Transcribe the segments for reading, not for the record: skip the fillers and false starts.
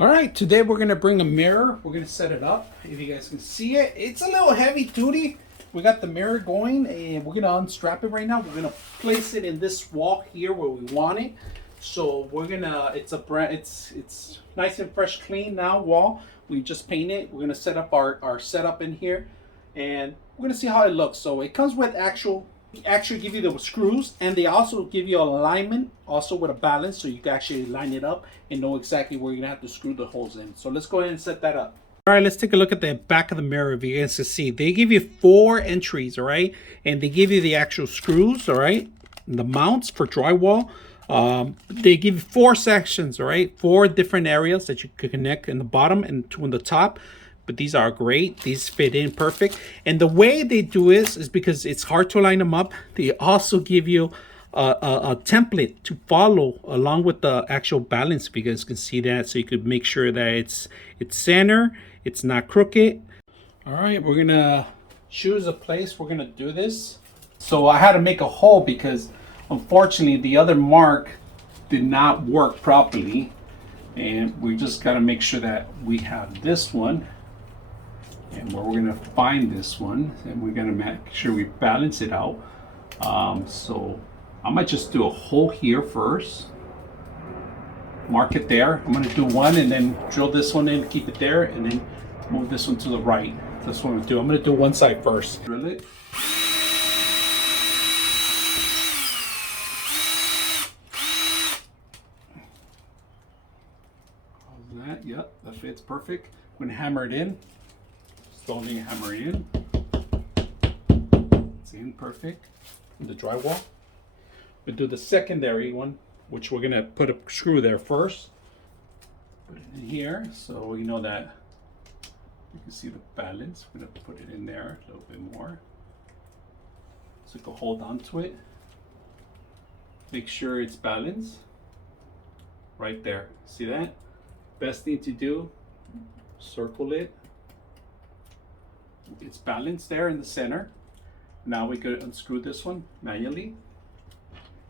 All right, today we're gonna bring a mirror. We're gonna set it up. If you guys can see it, it's a little heavy duty. We got the mirror going, and we're gonna unstrap it right now. We're gonna place it in this wall here where we want it. So we're gonna. It's nice and fresh, clean now wall. We just painted it. We're gonna set up our setup in here, and we're gonna see how it looks. So it comes with actually give you the screws, and they also give you an alignment also with a balance, so you can actually line it up and know exactly where you're gonna have to screw the holes in. So let's go ahead and set that up. All right, let's take a look at the back of the mirror. If you guys can see, they give you 4 entries, all right, and they give you the actual screws, all right, the mounts for drywall. They give you 4 sections, all right, 4 different areas that you could connect in the bottom and 2 on the top. But these are great. These fit in perfect. And the way they do this is because it's hard to line them up. They also give you a template to follow along with the actual balance, if you guys can see that. So you could make sure that it's center, it's not crooked. All right, we're gonna choose a place we're gonna do this. So I had to make a hole because unfortunately the other mark did not work properly. And we just gotta make sure that we have this one. And where we're gonna find this one, and we're gonna make sure we balance it out. So I might just do a hole here first, mark it there. I'm gonna do one and then drill this one in, keep it there, and then move this one to the right. That's what I'm gonna do. I'm gonna do one side first. Drill it. How's that? Yep, that fits perfect. I'm gonna hammer it in. Only hammer in. It's in perfect. The drywall. We do the secondary one, which we're gonna put a screw there first. Put it in here, so you know that you can see the balance. We're gonna put it in there a little bit more, so you can hold on to it. Make sure it's balanced. Right there. See that? Best thing to do. Circle it. It's balanced there in the center. Now we could unscrew this one manually.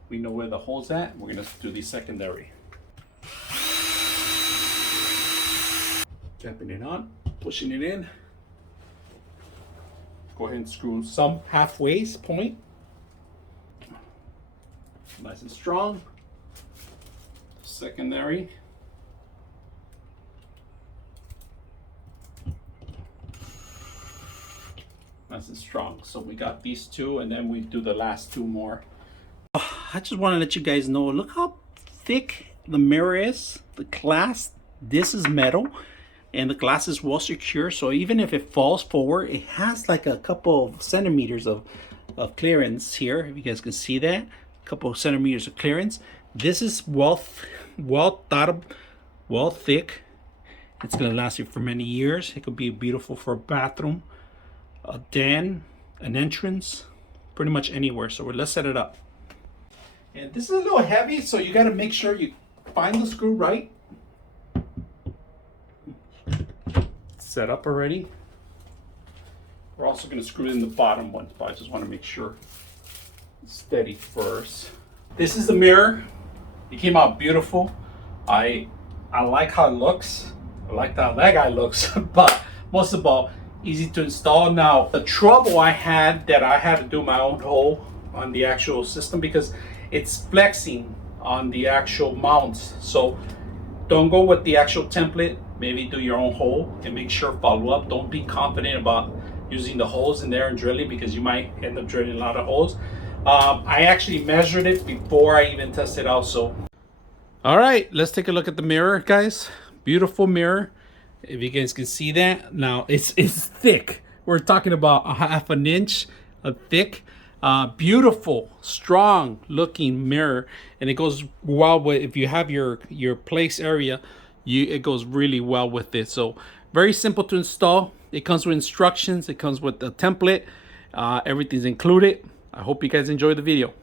We know where the hole's at. We're gonna do the secondary. Tapping it on, pushing it in. Go ahead and screw some halfway point. Nice and strong. Secondary. Nice and strong. So we got these 2, and then we do the last 2 more. I just want to let you guys know, look how thick the mirror is. The glass, this is metal, and the glass is well secure. So even if it falls forward, it has like a couple of centimeters of clearance here. If you guys can see that, a couple of centimeters of clearance. This is well thought of, well thick. It's gonna last you for many years. It could be beautiful for a bathroom, a den, an entrance, pretty much anywhere. So let's set it up. And this is a little heavy, so you got to make sure you find the screw right. Set up already. We're also going to screw in the bottom one, but I just want to make sure it's steady first. This is the mirror. It came out beautiful. I like how it looks. I like how that guy looks, but most of all, easy to install. Now the trouble I had to do my own hole on the actual system because it's flexing on the actual mounts. So don't go with the actual template. Maybe do your own hole and make sure follow up. Don't be confident about using the holes in there and drilling, because you might end up drilling a lot of holes. I actually measured it before I even tested out. So all right, let's take a look at the mirror, guys. Beautiful mirror. If you guys can see that, now it's thick. We're talking about a half an inch of thick. Beautiful, strong looking mirror, and it goes well with, if you have your place area, it goes really well with it. So very simple to install. It comes with instructions. It comes with a template. Everything's included. I hope you guys enjoy the video.